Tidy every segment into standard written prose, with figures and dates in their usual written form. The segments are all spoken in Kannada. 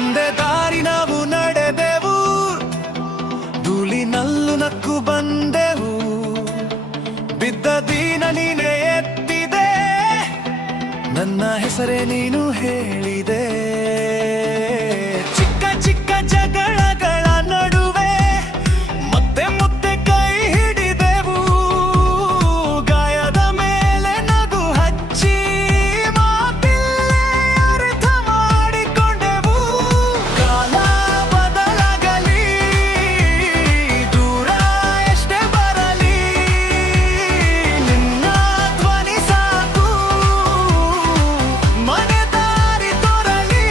ಒಂದೇ ದಾರಿ ನಾವು ನಡೆದೆವು, ಧೂಳಿನಲ್ಲೂ ನಕ್ಕು ಬಂದೆವು. ಬಿದ್ದ ದಿನ ನೀನೇ ಎತ್ತಿದೆ, ನನ್ನ ಹೆಸರೇ ನೀನು ಹೇಳಿದೆ. ಚಿಕ್ಕ ಚಿಕ್ಕ ಜಗಳಗಳ ನಡುವೆ ಮತ್ತೆ ಮುತ್ತೆ ಕೈ ಹಿಡಿದೆವು. ಗಾಯದ ಮೇಲೆ ನಗು ಹಚ್ಚಿ ಮಾತಿಲ್ಲೇ ಅರ್ಥ ಮಾಡಿಕೊಂಡೆವು. ಕಾಲ ಬದಲಾಗಲಿ, ದೂರ ಎಷ್ಟೇ ಬರಲಿ, ನಿನ್ನ ಧ್ವನಿ ಸಾಕು ಮನೆ ದಾರಿ ತೋರಲಿ.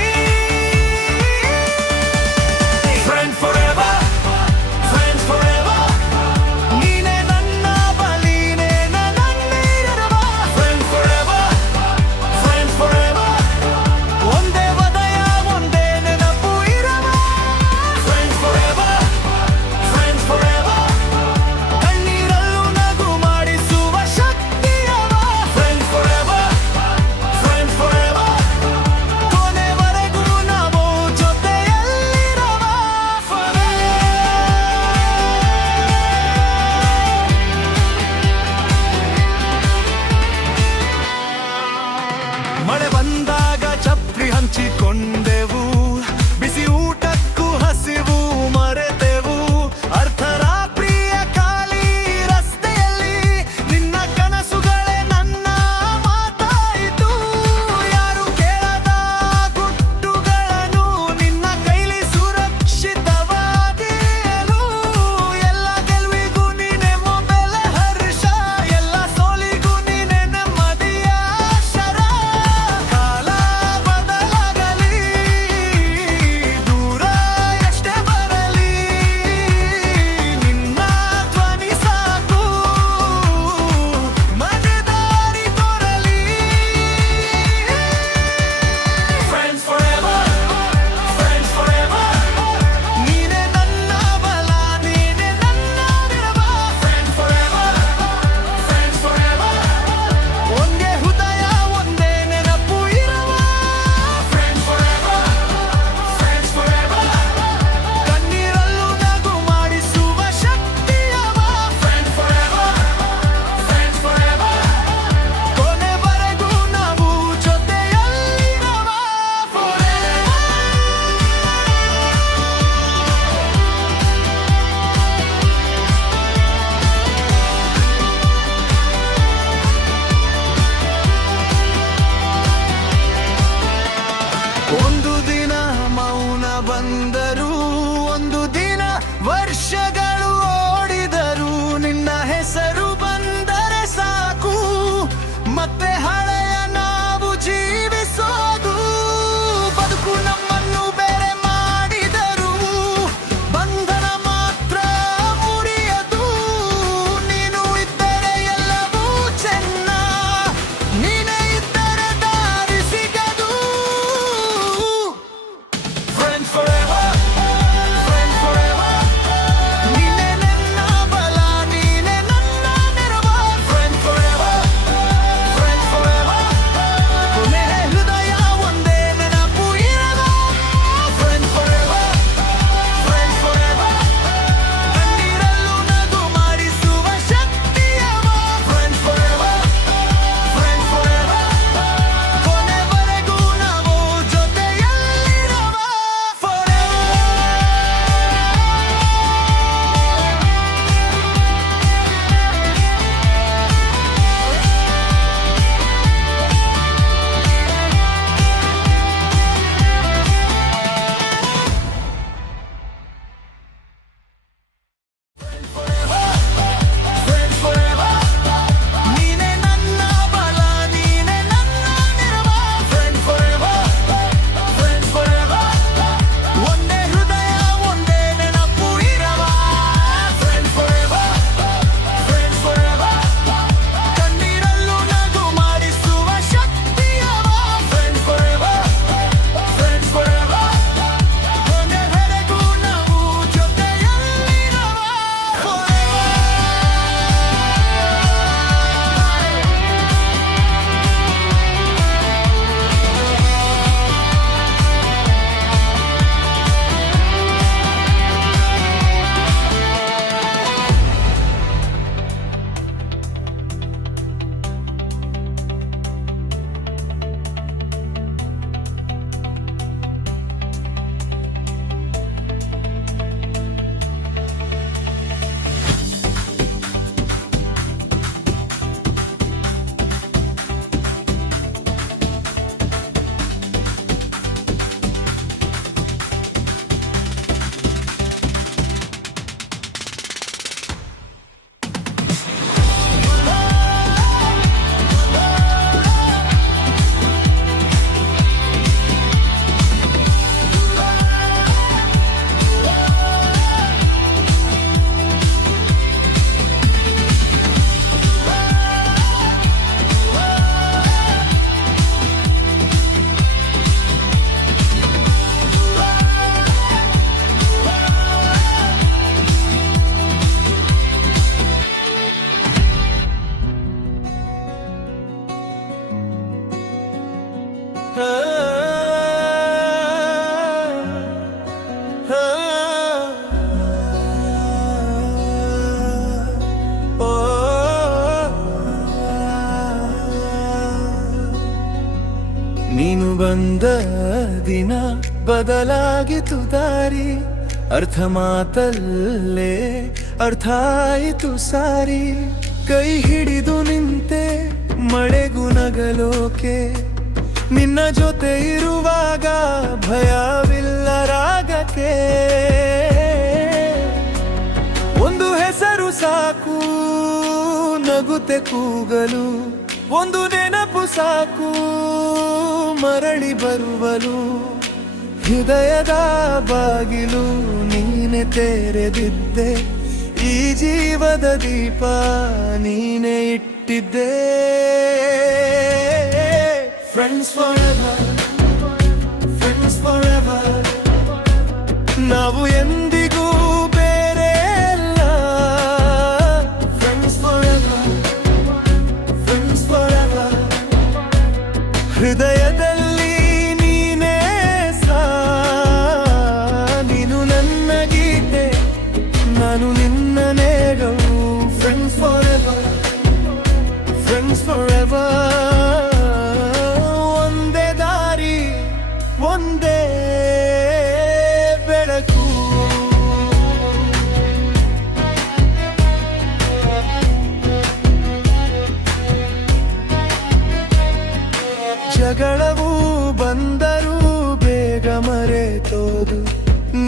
ಬಂದ ದಿನ ಬದಲಾಗಿತು ದಾರಿ, ಅರ್ಥ ಮಾತಲ್ಲೇ ಅರ್ಥ ಆಯಿತು ಸಾರಿ. ಕೈ ಹಿಡಿದು ನಿಂತೆ ಮಳೆಗೂ ನಗಲೋಕೆ, ನಿನ್ನ ಜೊತೆ ಇರುವಾಗ ಭಯವಿಲ್ಲ ರಾಗಕ್ಕೆ. ಒಂದು ಹೆಸರು ಸಾಕು ನಗುತ್ತೆ ಕೂಗಲು, ಒಂದು ನೆನಪು ಸಾಕು ಮರಳಿ ಬರುವಲು. ಹೃದಯದ ಬಾಗಿಲು ನೀನೆ ತೆರೆದಿದ್ದೆ, ಈ ಜೀವದ ದೀಪ ನೀನೆ ಇಟ್ಟಿದ್ದೆ. ಫ್ರೆಂಡ್ಸ್ ಫಾರೆವರ್, ಫ್ರೆಂಡ್ಸ್ ಫಾರೆವರ್, ನಾವು ಎಂದಿಗೂ ಬೇರೆ ಅಲ್ಲ. ಫ್ರೆಂಡ್ಸ್ ಫಾರೆವರ್, ಫ್ರೆಂಡ್ಸ್ ಫಾರೆವರ್, ಹೃದಯದಲ್ಲಿ ನೀನೇ ಸಾ. ನೀನು ನನ್ನ ಗೀತೆ, ನಾನು ನಿನ್ನ ನೇರವು. ಫ್ರೆಂಡ್ಸ್ ಫಾರೆವರ್, ಫ್ರೆಂಡ್ಸ್ ಫಾರೆವರ್, ಒಂದೇ ದಾರಿ ಒಂದೇ ಬೆಳಕು. ಜಗಳವು ಬಂದರೂ ಬೇಗ ಮರೆತೋದು,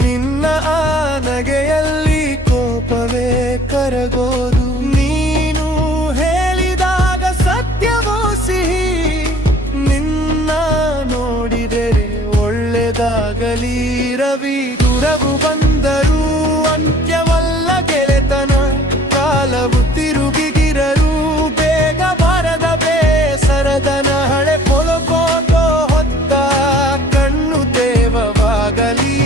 ನಿನ್ನ ಆ ನಗೆಯಲ್ಲಿ ಕೋಪವೇ ಕರಗೋದು. ನೀನು ಹೇಳಿದಾಗ ಸತ್ಯವೂ ಸಿಹಿ, ನಿನ್ನ ನೋಡಿದರೆ ಒಳ್ಳೆದಾಗಲಿ. ರವಿ ದೂರವು ಬಂದರೂ ಅಂತ್ಯವಲ್ಲ ಗೆಳೆತನ, ಕಾಲವು ತಿರುಗಿಗಿರಲು ಬೇಗ ಬರದ ಬೇಸರದನ. ಹಳೆ ಪೊಲಕೋಟೋ ಹೊತ್ತ ಕಣ್ಣು ತೇವವಾಗಲಿ,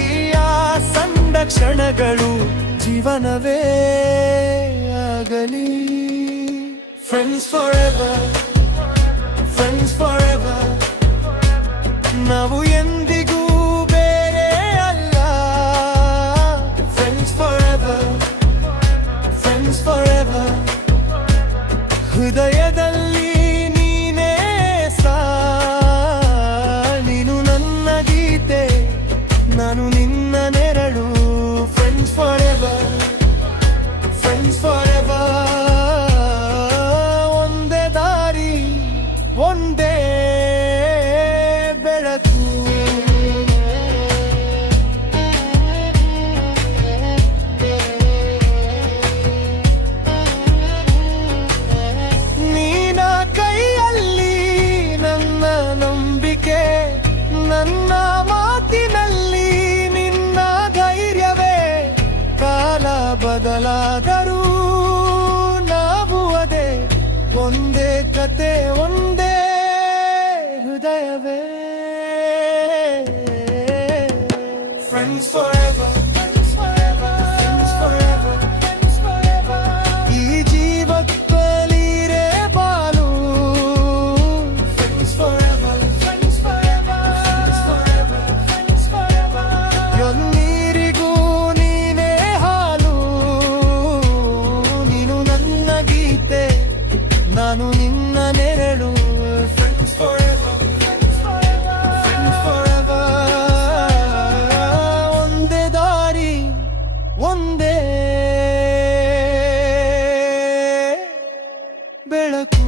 ಆ ಸಂದ ಕ್ಷಣಗಳು ಜೀವನವೇ ಆಗಲಿ. ಫ್ರೆಂಡ್ಸ್ ಫಾರೆವರ್, ಫ್ರೆಂಡ್ಸ್ ಫಾರೆವರ್, ನಾವು ಎಂದಿಗೂ ಬೇರೆ ಅಲ್ಲ. ಫ್ರೆಂಡ್ಸ್ ಫಾರೆವರ್, ಫ್ರೆಂಡ್ಸ್ ಫಾರೆವರ್, ಹೃದಯದಲ್ಲಿ ನೀನೇ ಸಾ. ನೀನು ನನ್ನ ಗೀತೆ, ನಾನು ನಿನ್ನ ನೆರಳು. ಫ್ರೆಂಡ್ಸ್ ಫಾರೆವರ್, ಫ್ರೆಂಡ್ಸ್ ಫಾರೆವರ್, ಒಂದೇ ದಾರಿ ಒಂದೇ ಬೆಳಕು. ನೀನ ಕೈಯಲ್ಲಿ ನನ್ನ ನಂಬಿಕೆ, ನನ್ನ ಮಾತಿನಲ್ಲಿ ನಿನ್ನ ಧೈರ್ಯವೇ. ಕಾಲ ಬದಲಾದರೂ ನಾವು ಅದೇ, ಒಂದೇ ಕತೆ ಒಂದೇ ಹೃದಯವೇ. Friends forever, friends forever, friends forever, friends forever, ಈ ಜೀವಕ್ಕಲೀರೆ ಬಾಳು. Friends forever, friends forever, friends forever, friends forever, ಎನ್ನೀರಿಗೂ ನೀನೇ ಹಾಲು. ನೀನು ನನ್ನ ಗೀತೆ, ನಾನು ನಿನ್ನ ನೆರಳು. Friends forever, friends forever, friends forever, ಒಂದೇ ದಾರಿ ಒಂದೇ ಬೆಳಕು.